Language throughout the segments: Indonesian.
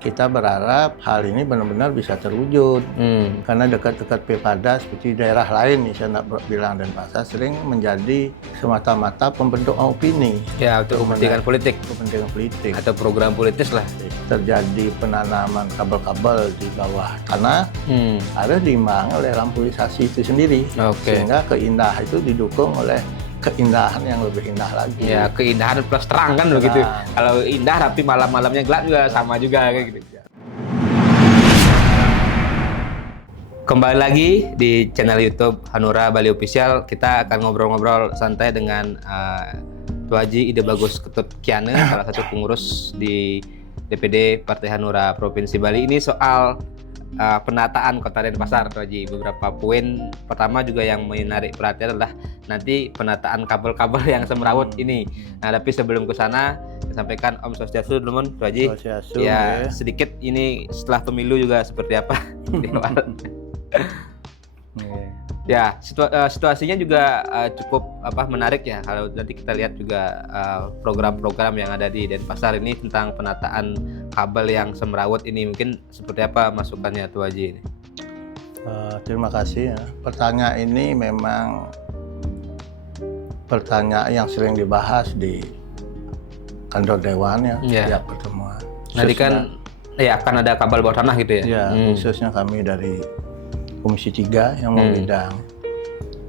kita berharap hal ini benar-benar bisa terwujud. Karena dekat-dekat pilkada seperti daerah lain, nih saya nak bilang Denpasar sering menjadi semata-mata pembentuk opini. Ya, untuk kepentingan politik. Kepentingan politik. Atau program politis lah. Terjadi penanaman kabel-kabel di bawah tanah, harus diimbangi oleh lampuisasi itu sendiri. Sehingga keindahan itu didukung oleh keindahan yang lebih indah lagi. Ya, keindahan plus terang kan begitu. Kalau indah tapi malam-malamnya gelap juga sama juga kayak gitu. Kembali lagi di channel YouTube Hanura Bali Official. Kita akan ngobrol-ngobrol santai dengan Tua Haji Ide Bagus Ketut Kiane, salah satu pengurus di DPD Partai Hanura Provinsi Bali. Ini soal penataan Kota Denpasar, Tua Haji. Beberapa poin pertama juga yang menarik perhatian adalah nanti penataan kabel-kabel yang semrawut ini. Nah, tapi sebelum ke sana, saya sampaikan Om Swastiastu dulu, Tua Haji. Ya, sedikit ini setelah pemilu juga seperti apa di awal. Ya, situasinya juga cukup menarik ya. Kalau nanti kita lihat juga program-program yang ada di Denpasar ini tentang penataan kabel yang semrawut ini, mungkin seperti apa masukannya Tua Haji ini? Terima kasih ya. Pertanyaan ini memang pertanyaan yang sering dibahas di kantor dewan ya, setiap pertemuan. Nanti kan ya akan ada kabel bawah tanah gitu ya? Ya, khususnya kami dari Komisi 3 yang membidang.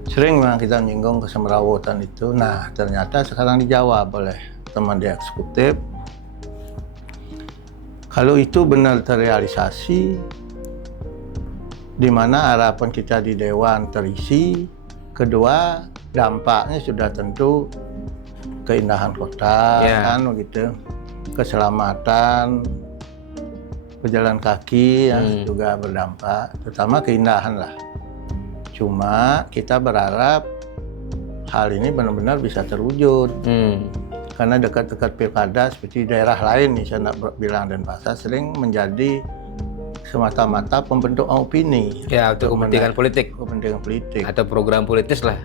Sering memang kita menyinggung kesemrawutan itu. Nah, ternyata sekarang dijawab oleh teman di eksekutif. Kalau itu benar terrealisasi, di mana harapan kita di dewan terisi. Kedua, dampaknya sudah tentu keindahan kota, kan begitu, keselamatan, pejalan kaki yang juga berdampak, terutama keindahan lah. Cuma kita berharap hal ini benar-benar bisa terwujud. Karena dekat-dekat pilkada seperti daerah lain, nih saya nak bilang Denpasar sering menjadi semata-mata pembentuk opini. Ya, untuk kepentingan politik. Kepentingan politik. Atau program politis lah.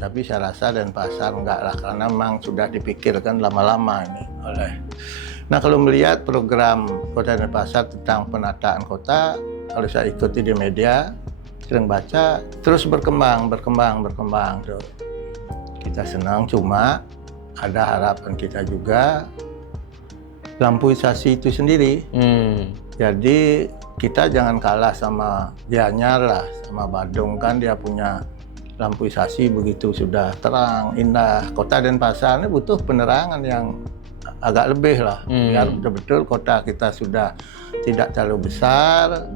Tapi saya rasa Denpasar enggak lah, karena memang sudah dipikirkan lama-lama ini oleh. Nah, kalau melihat program Kota Denpasar tentang penataan kota, kalau saya ikuti di media, sering baca, terus berkembang. Tuh. Kita senang, cuma ada harapan kita juga lampuisasi itu sendiri. Jadi kita jangan kalah sama Gianyar lah, sama Badung, kan dia punya lampuisasi begitu sudah terang, indah. Kota Denpasar ini butuh penerangan yang agak lebih lah, biar betul-betul kota kita sudah tidak terlalu besar,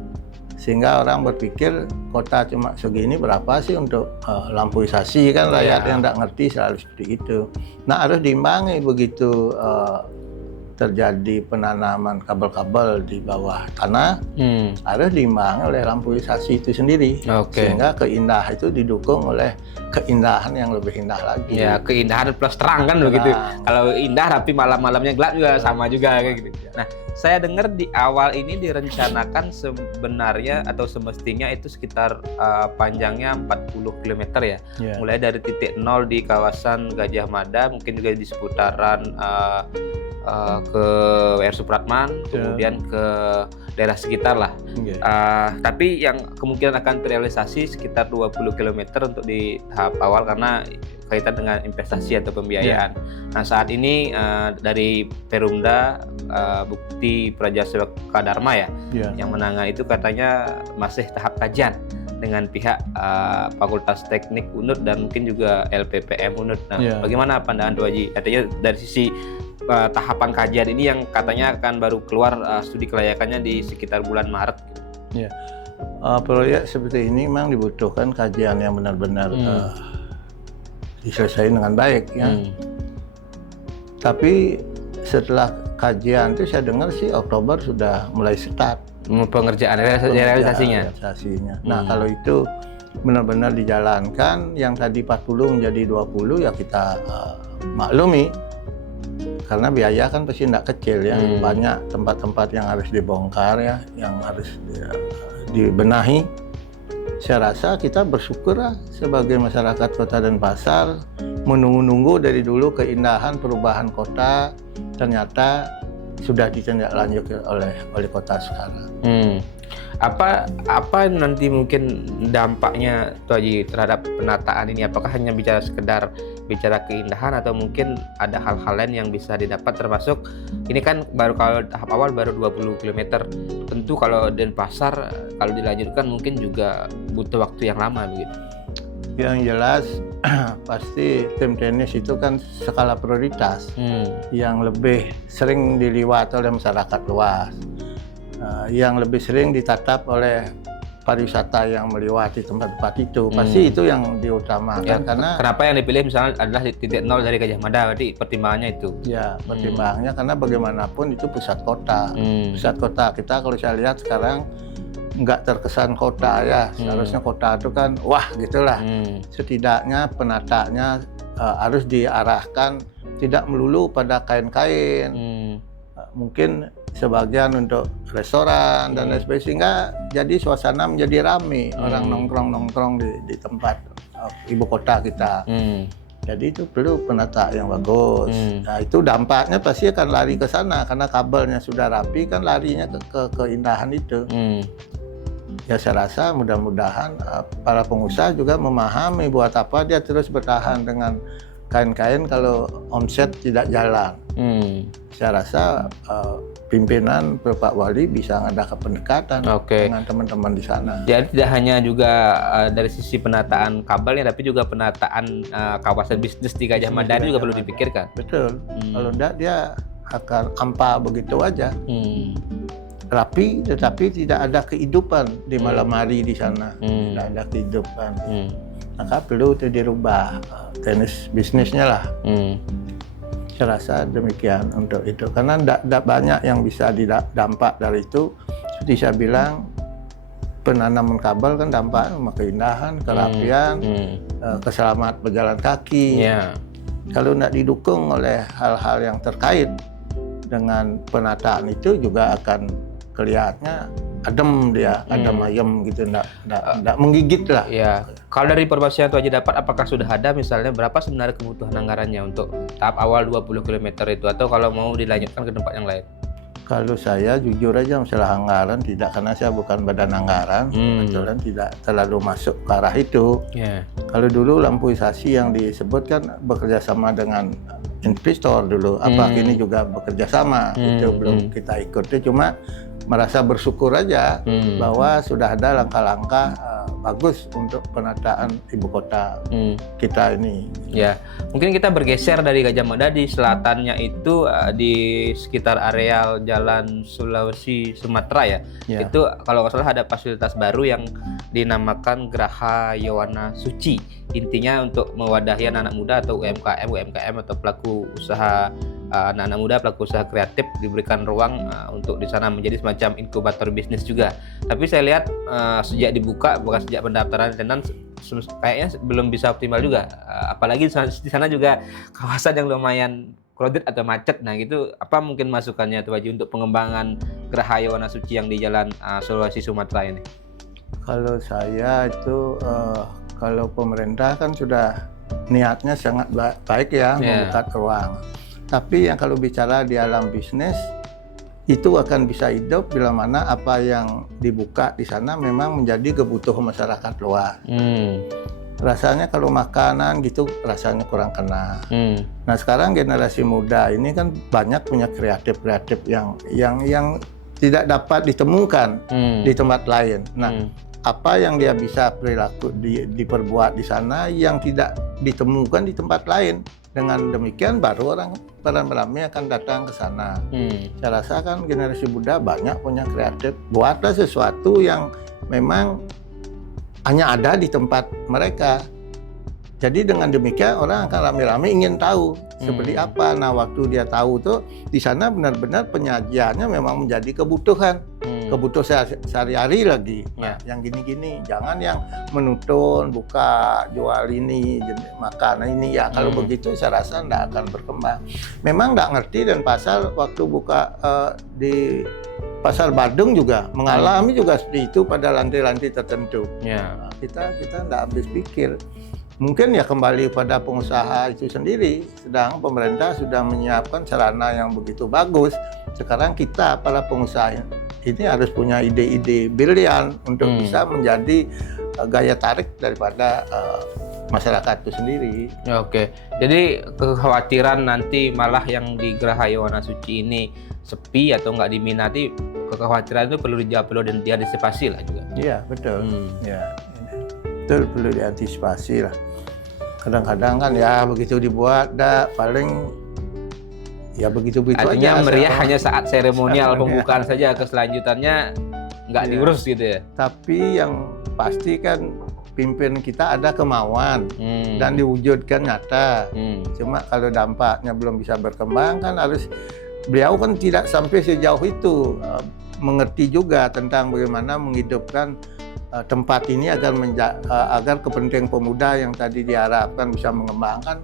sehingga orang berpikir kota cuma segini berapa sih untuk lampuisasi, kan rakyat yang tidak ngerti selalu seperti itu. Nah, harus diimbangi begitu terjadi penanaman kabel-kabel di bawah tanah, harus diimbangi oleh lampuisasi itu sendiri. Sehingga keindahan itu didukung oleh keindahan yang lebih indah lagi. Ya, keindahan plus terang kan begitu. Kalau indah tapi malam-malamnya gelap juga sama juga kayak gitu. Nah, saya dengar di awal ini direncanakan sebenarnya atau semestinya itu sekitar panjangnya 40 km ya. Mulai dari titik 0 di kawasan Gajah Mada, mungkin juga di seputaran ke WR Supratman, kemudian ke daerah sekitar lah. Tapi yang kemungkinan akan terrealisasi sekitar 20 km untuk di tahap awal karena kaitan dengan investasi atau pembiayaan. Nah, saat ini dari Perumda Bukti Prajasewa Dharma yang menangani itu katanya masih tahap kajian dengan pihak Fakultas Teknik UNUD dan mungkin juga LPPM UNUD. Nah, bagaimana pandangan Tua Haji? Artinya dari sisi tahapan kajian ini yang katanya akan baru keluar studi kelayakannya di sekitar bulan Maret. Proyek seperti ini memang dibutuhkan kajian yang benar-benar diselesaikan dengan baik ya. Tapi setelah kajian itu saya dengar sih Oktober sudah mulai start pengerjaan realisasinya. Nah, kalau itu benar-benar dijalankan, yang tadi 40 menjadi 20 ya kita maklumi. Karena biaya kan pasti tidak kecil ya, banyak tempat-tempat yang harus dibongkar ya, yang harus dibenahi. Saya rasa kita bersyukur lah sebagai masyarakat Kota Denpasar, menunggu-nunggu dari dulu keindahan perubahan kota, ternyata sudah ditindaklanjuti oleh wali kota sekarang. Apa nanti mungkin dampaknya Tuh Haji terhadap penataan ini? Apakah hanya sekedar bicara keindahan atau mungkin ada hal-hal lain yang bisa didapat, termasuk ini kan baru, kalau tahap awal baru 20 km. Tentu kalau Denpasar kalau dilanjutkan mungkin juga butuh waktu yang lama begitu. Yang jelas pasti tim tenis itu kan skala prioritas yang lebih sering diliwat oleh masyarakat luas, yang lebih sering ditatap oleh pariwisata yang melewati tempat-tempat itu. Pasti itu yang diutamakan Ya, karena kenapa yang dipilih misalnya adalah titik nol dari Gajah Mada, berarti pertimbangannya itu. ya pertimbangannya karena bagaimanapun itu pusat kota. Pusat kota kita kalau saya lihat sekarang nggak terkesan kota ya, seharusnya kota itu kan wah gitulah. Setidaknya penatanya harus diarahkan tidak melulu pada kain-kain, mungkin sebagian untuk restoran dan lain sebagainya, sehingga jadi suasana menjadi ramai, orang nongkrong di tempat ibu kota kita. Jadi itu perlu penataan yang bagus. Nah, itu dampaknya pasti akan lari ke sana karena kabelnya sudah rapi, kan larinya ke keindahan itu. Ya saya rasa mudah-mudahan para pengusaha juga memahami buat apa dia terus bertahan dengan kain-kain kalau omset tidak jalan. Saya rasa pimpinan Pak Wali bisa ngadakan pendekatan dengan teman-teman di sana. Jadi tidak hanya juga dari sisi penataan kabelnya, tapi juga penataan kawasan bisnis di Gajah Mada juga perlu dipikirkan. Betul. Kalau tidak dia akan hampa begitu aja. Rapi tetapi tidak ada kehidupan di malam hari di sana. Tidak ada kehidupan. Maka perlu itu dirubah tenis bisnisnya lah. Saya rasa demikian untuk itu, karena tidak banyak yang bisa dampak dari itu. Seperti saya bilang, penanaman kabel kan dampaknya keindahan, kerapian, keselamatan pejalan kaki. Kalau tidak didukung oleh hal-hal yang terkait dengan penataan itu juga akan kelihatannya adem dia, ayam gitu, enggak menggigit lah. Ya, kalau dari informasi yang Tuh Haji dapat, apakah sudah ada misalnya berapa sebenarnya kebutuhan anggarannya untuk tahap awal 20 km itu, atau kalau mau dilanjutkan ke tempat yang lain? Kalau saya jujur aja masalah anggaran tidak, karena saya bukan badan anggaran, kebetulan tidak terlalu masuk ke arah itu. Kalau dulu lampuisasi yang disebut kan bekerja sama dengan investor dulu, apa ini juga bekerja sama, itu belum kita ikuti, cuma merasa bersyukur aja bahwa sudah ada langkah-langkah bagus untuk penataan ibu kota kita ini. Ya, mungkin kita bergeser dari Gajah Mada, di selatannya itu di sekitar areal Jalan Sulawesi Sumatera ya. Itu kalau nggak salah ada fasilitas baru yang dinamakan Geraha Yowana Suci. Intinya untuk mewadahi anak-anak muda atau UMKM atau pelaku usaha, anak-anak muda pelaku usaha kreatif, diberikan ruang untuk di sana menjadi semacam inkubator bisnis juga. Tapi saya lihat sejak dibuka, bukan sejak pendaftaran tenan, kayaknya belum bisa optimal juga. Apalagi di sana juga kawasan yang lumayan crowded atau macet. Nah gitu, apa mungkin masukannya Tuh Haji untuk pengembangan Geraha Yowana Suci yang di Jalan Sulawesi Sumatera ini? Kalau saya itu kalau pemerintah kan sudah niatnya sangat baik ya, membuka ruang. Tapi yang kalau bicara di alam bisnis, itu akan bisa hidup bila mana apa yang dibuka di sana memang menjadi kebutuhan masyarakat luas. Rasanya kalau makanan gitu rasanya kurang kena. Nah sekarang generasi muda ini kan banyak punya kreatif yang tidak dapat ditemukan di tempat lain. Nah apa yang dia bisa perilaku diperbuat di sana yang tidak ditemukan di tempat lain. Dengan demikian baru orang beramai-ramai akan datang ke sana. Saya rasa kan generasi muda banyak punya kreatif. Buatlah sesuatu yang memang hanya ada di tempat mereka. Jadi dengan demikian orang akan ramai-ramai ingin tahu seperti apa. Nah waktu dia tahu tuh di sana benar-benar penyajiannya memang menjadi kebutuhan sehari-hari lagi. Nah, yang gini-gini, jangan yang menutun, buka, jual ini, makan ini ya. Kalau begitu saya rasa tidak akan berkembang. Memang tidak ngerti, dan pasar waktu buka di Pasar Badung juga mengalami juga seperti itu pada lantai-lantai tertentu. Nah, kita tidak habis pikir. Mungkin ya kembali pada pengusaha itu sendiri, sedang pemerintah sudah menyiapkan sarana yang begitu bagus, Sekarang kita para pengusaha ini harus punya ide-ide brilian untuk bisa menjadi gaya tarik daripada masyarakat itu sendiri. Oke, jadi kekhawatiran nanti malah yang di Geraha Yowana Suci ini sepi atau nggak diminati, kekhawatiran itu perlu dijawab, perlu diantisipasi lah juga. Iya, betul. Ya, betul, perlu diantisipasi lah. Kadang-kadang kan ya begitu dibuat, paling ya begitu-begitu aja. Artinya meriah hanya saat seremonial pembukaan saja, keselanjutannya nggak diurus gitu ya. Tapi yang pasti kan pimpinan kita ada kemauan dan diwujudkan nyata. Cuma kalau dampaknya belum bisa berkembang kan beliau kan tidak sampai sejauh itu mengerti juga tentang bagaimana menghidupkan tempat ini agar kepentingan pemuda yang tadi diharapkan bisa mengembangkan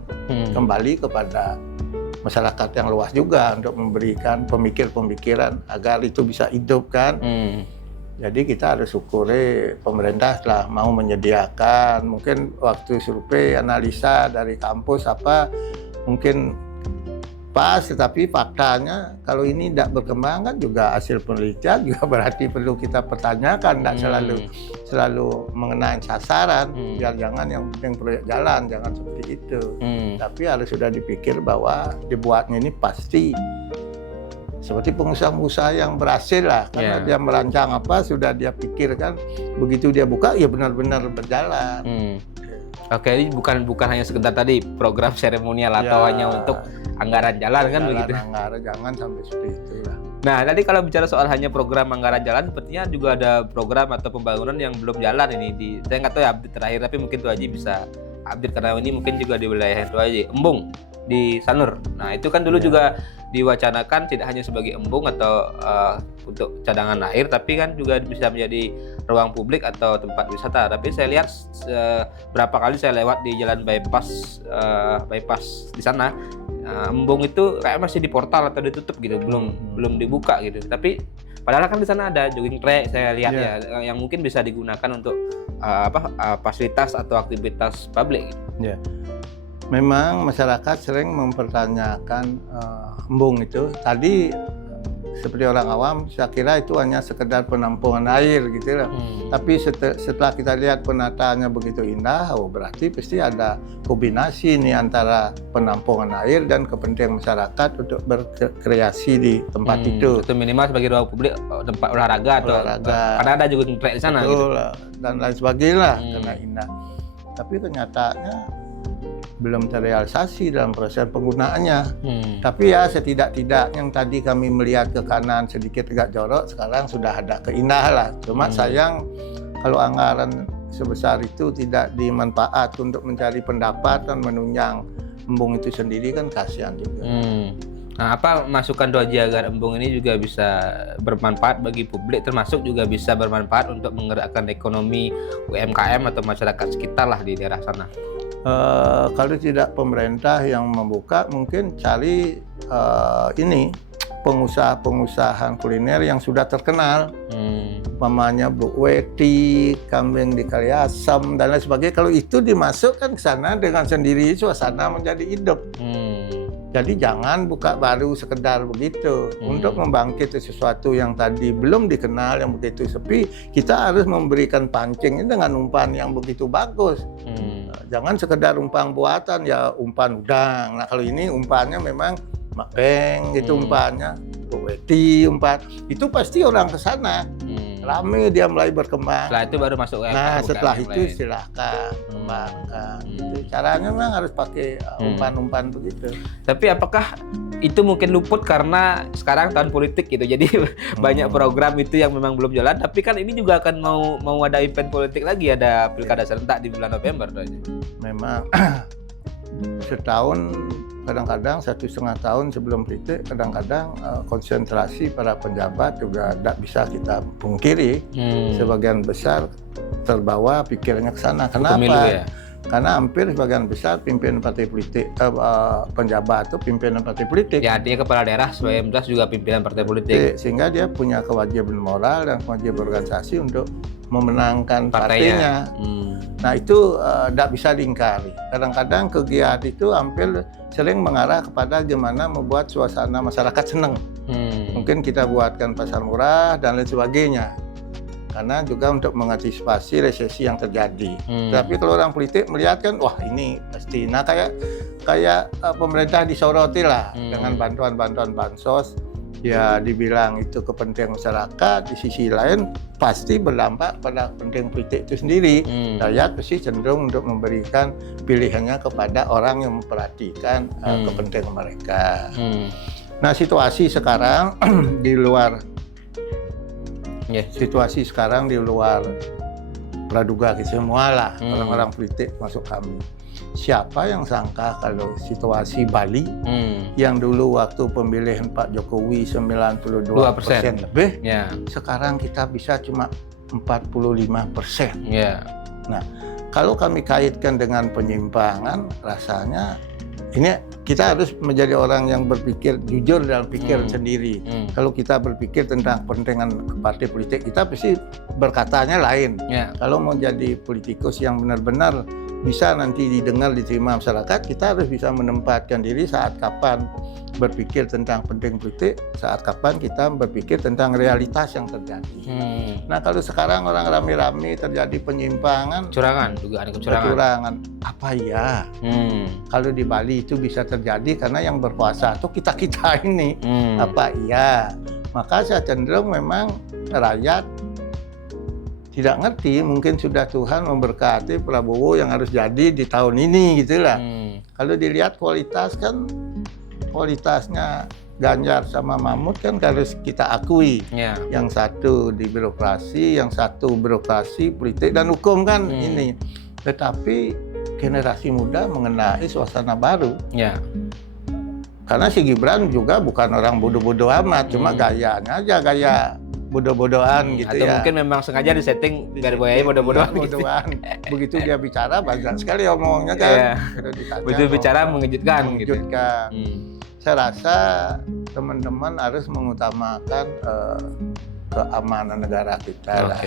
kembali kepada masyarakat yang luas juga untuk memberikan pemikiran agar itu bisa hidup kan. Jadi kita harus syukuri pemerintah telah mau menyediakan mungkin waktu survei analisa dari kampus mungkin pas, tetapi faktanya kalau ini tidak berkembang kan juga hasil penelitian juga berarti perlu kita pertanyakan, tidak selalu mengenai sasaran, biar jangan yang penting proyek jalan, jangan seperti itu. Tapi harus sudah dipikir bahwa dibuatnya ini pasti seperti pengusaha-pengusaha yang berhasil lah, karena dia merancang sudah dia pikirkan, begitu dia buka ya benar-benar berjalan. Oke, ini bukan hanya sekedar tadi program seremonial atau hanya untuk anggaran jalan kan begitu. Anggaran jangan sampai seperti itu lah. Nah, tadi kalau bicara soal hanya program anggaran jalan, sepertinya juga ada program atau pembangunan yang belum jalan ini. Saya nggak tahu ya update terakhir, tapi mungkin Tuh Haji bisa update karena ini mungkin juga di wilayah Tuh Haji, Embung di Sanur. Nah, itu kan dulu juga diwacanakan tidak hanya sebagai embung atau untuk cadangan air, tapi kan juga bisa menjadi ruang publik atau tempat wisata. Tapi saya lihat berapa kali saya lewat di jalan bypass di sana, embung itu kayak masih di portal atau ditutup gitu, belum dibuka gitu. Tapi padahal kan di sana ada jogging track saya lihat ya, yang mungkin bisa digunakan untuk fasilitas atau aktivitas publik. Gitu. Ya. Memang masyarakat sering mempertanyakan embung itu. Tadi seperti orang awam, saya kira itu hanya sekedar penampungan air gitu lah. Tapi setelah kita lihat penataannya begitu indah, berarti pasti ada kombinasi nih antara penampungan air dan kepentingan masyarakat untuk berkreasi di tempat itu. Itu minimal sebagai ruang publik, tempat olahraga atau karena ada juga track di sana. Betul, gitu. Dan lain sebagainya karena indah. Tapi kenyataannya belum terrealisasi dalam proses penggunaannya. Tapi ya setidak-tidak yang tadi kami melihat ke kanan sedikit agak jorok, sekarang sudah ada keindahan lah. Cuma sayang kalau anggaran sebesar itu tidak dimanfaat untuk mencari pendapatan, menunjang embung itu sendiri kan kasihan juga. Nah, apa masukan Tuh Haji agar embung ini juga bisa bermanfaat bagi publik, termasuk juga bisa bermanfaat untuk menggerakkan ekonomi UMKM atau masyarakat sekitar lah di daerah sana? Kalau tidak pemerintah yang membuka, mungkin cari pengusaha-pengusaha kuliner yang sudah terkenal, umpamanya Bu Weti, kambing di Kaliasem dan lain sebagainya. Kalau itu dimasukkan ke sana dengan sendiri, suasana menjadi hidup. Jadi jangan buka baru sekedar begitu. Untuk membangkit sesuatu yang tadi belum dikenal, yang begitu sepi, kita harus memberikan pancingnya dengan umpan yang begitu bagus. Jangan sekedar umpan buatan, ya umpan udang. Nah kalau ini umpannya memang makbeng gitu, umpannya Weti, umpan itu pasti orang ke sana. Rame dia mulai berkembang. Setelah itu baru masuk UMKM. Nah setelah itu silahkan kembangkan. Itu caranya memang harus pakai umpan-umpan begitu. Tapi apakah itu mungkin luput karena sekarang tahun politik gitu, jadi banyak program itu yang memang belum jalan. Tapi kan ini juga akan mau ada event politik lagi, ada pilkada serentak di bulan November. Memang setahun, kadang-kadang 1,5 tahun sebelum politik, kadang-kadang konsentrasi para penjabat juga tidak bisa kita pungkiri. Sebagian besar terbawa pikirannya ke sana. Kenapa? Pemilu, ya? Karena hampir sebagian besar pimpinan partai politik, penjabat itu pimpinan partai politik. Ya, dia kepala daerah sebagai juga pimpinan partai politik. Sehingga dia punya kewajiban moral dan kewajiban organisasi untuk memenangkan partainya. Nah itu tidak bisa diingkari. Kadang-kadang kegiatan itu hampir sering mengarah kepada gimana membuat suasana masyarakat senang. mungkin kita buatkan pasar murah dan lain sebagainya. Karena juga untuk mengantisipasi resesi yang terjadi. Tapi kalau orang politik melihat kan, wah ini pasti. Nah kayak pemerintah disoroti lah dengan bantuan-bantuan bansos. Ya dibilang itu kepentingan masyarakat, di sisi lain pasti berdampak pada kepentingan politik itu sendiri. Rakyat pasti cenderung untuk memberikan pilihannya kepada orang yang memperhatikan kepentingan mereka. Nah situasi sekarang di luar praduga kita semua lah, orang-orang politik masuk kami. Siapa yang sangka kalau situasi Bali yang dulu waktu pemilihan Pak Jokowi 92% lebih, sekarang kita bisa cuma 45%. Nah, kalau kami kaitkan dengan penyimpangan, rasanya ini kita harus menjadi orang yang berpikir jujur dalam pikiran sendiri. Kalau kita berpikir tentang kepentingan partai politik, kita pasti berkatanya lain. Kalau mau jadi politikus yang benar-benar bisa nanti didengar, diterima masyarakat, kita harus bisa menempatkan diri saat kapan berpikir tentang penting politik, saat kapan kita berpikir tentang realitas yang terjadi. Nah kalau sekarang orang rame-rame terjadi penyimpangan, kecurangan, apa ya? Kalau di Bali itu bisa terjadi karena yang berkuasa itu kita ini, apa iya? Maka saya cenderung memang rakyat tidak ngerti, mungkin sudah Tuhan memberkati Prabowo yang harus jadi di tahun ini gitulah. Kalau dilihat kualitasnya Ganjar sama Mahfud kan harus kita akui. Yang satu di birokrasi, yang satu birokrasi, politik dan hukum kan ini. Tetapi generasi muda mengenai suasana baru. Karena si Gibran juga bukan orang bodoh-bodoh amat, cuma gayanya aja gaya bodoh-bodohan gitu. Atau mungkin memang sengaja disetting biar gayanya bodoh-bodohan. Begitu dia bicara banyak sekali omongnya kan. Begitu bicara mengejutkan. Saya rasa teman-teman harus mengutamakan keamanan negara kita lah.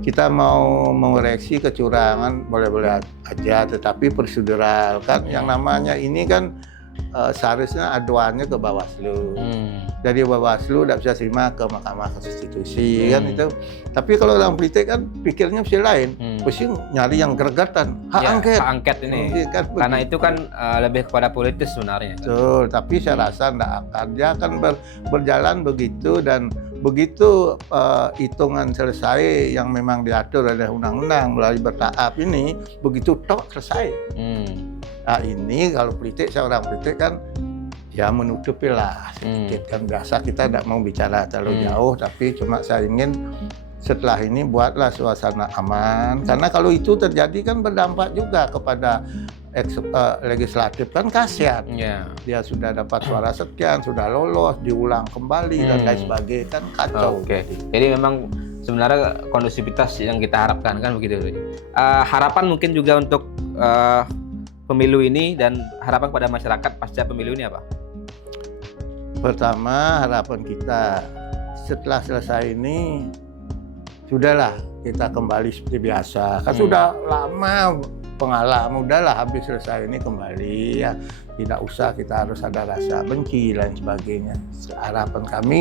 Kita mau mengoreksi kecurangan boleh-boleh aja, tetapi prosedural kan yang namanya ini kan seharusnya aduannya ke Bawaslu. Dari Bawaslu tidak bisa terima ke Mahkamah Konstitusi kan itu. Tapi kalau dalam politik kan pikirnya mesti lain. Pasti nyari yang gregetan, hak angket ini. Karena itu kan lebih kepada politis sebenarnya. Betul, tapi saya rasa tidak akan. Dia akan berjalan begitu dan begitu hitungan selesai yang memang diatur oleh undang-undang melalui bertahap ini, begitu tok selesai. Nah ini kalau politik, saya orang politik kan ya menutupi lah sedikit kan, biasa kita tidak mau bicara terlalu jauh, tapi cuma saya ingin setelah ini buatlah suasana aman, karena kalau itu terjadi kan berdampak juga kepada legislatif kan, kasihan. Dia sudah dapat suara sekian, sudah lolos, diulang kembali dan lain sebagainya kan kacau. Jadi memang sebenarnya kondusivitas yang kita harapkan kan begitu. Harapan mungkin juga untuk pemilu ini dan harapan kepada masyarakat pasca pemilu ini apa? Pertama, harapan kita setelah selesai ini sudahlah kita kembali seperti biasa. Kan sudah lama pengalaman, udahlah habis selesai ini kembali ya. Tidak usah kita harus ada rasa benci dan sebagainya. Harapan kami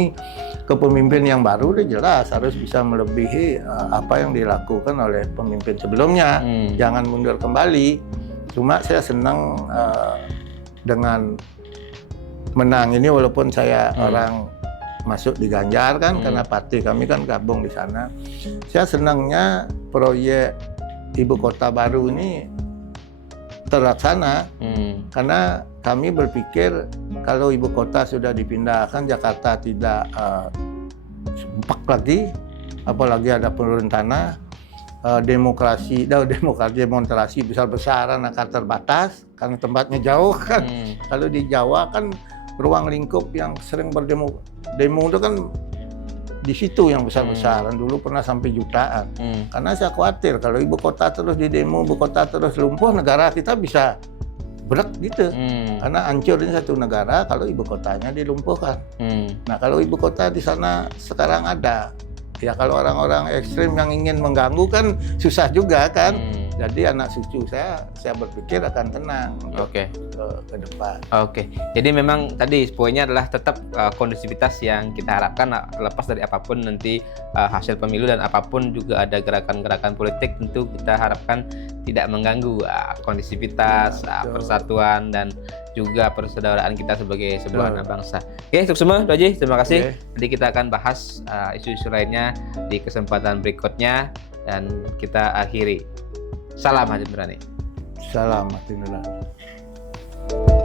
kepemimpinan yang baru udah jelas harus bisa melebihi apa yang dilakukan oleh pemimpin sebelumnya. Jangan mundur kembali. Cuma saya senang dengan menang ini, walaupun saya orang masuk di Ganjar kan, karena partai kami kan gabung di sana. Saya senangnya proyek ibu kota baru ini terlaksana, karena kami berpikir kalau ibu kota sudah dipindahkan, Jakarta tidak sempak lagi, apalagi ada penurunan tanah. Demonstrasi besar-besaran akan terbatas karena tempatnya jauh kan. Kalau di Jawa kan ruang lingkup yang sering demo itu kan di situ yang besar-besaran, dulu pernah sampai jutaan. Karena saya khawatir kalau ibu kota terus di demo, ibu kota terus lumpuh, negara kita bisa berat gitu. Karena hancur ini satu negara kalau ibu kotanya dilumpuhkan. Nah kalau ibu kota di sana sekarang ada, ya kalau orang-orang ekstrim yang ingin mengganggu kan susah juga kan. Jadi anak cucu saya berpikir akan tenang untuk Oke. ke depan. Oke, jadi memang tadi poinnya adalah tetap kondusivitas yang kita harapkan lepas dari apapun nanti hasil pemilu dan apapun juga ada gerakan-gerakan politik, tentu kita harapkan tidak mengganggu kondusivitas, Ya, betul. persatuan dan juga persaudaraan kita sebagai sebuah Betul. anak bangsa. Oke, untuk semua, Pak Haji, terima kasih. Oke. Nanti kita akan bahas isu-isu lainnya di kesempatan berikutnya dan kita akhiri. Salam Haji Nurani. Salam Hati Nurani.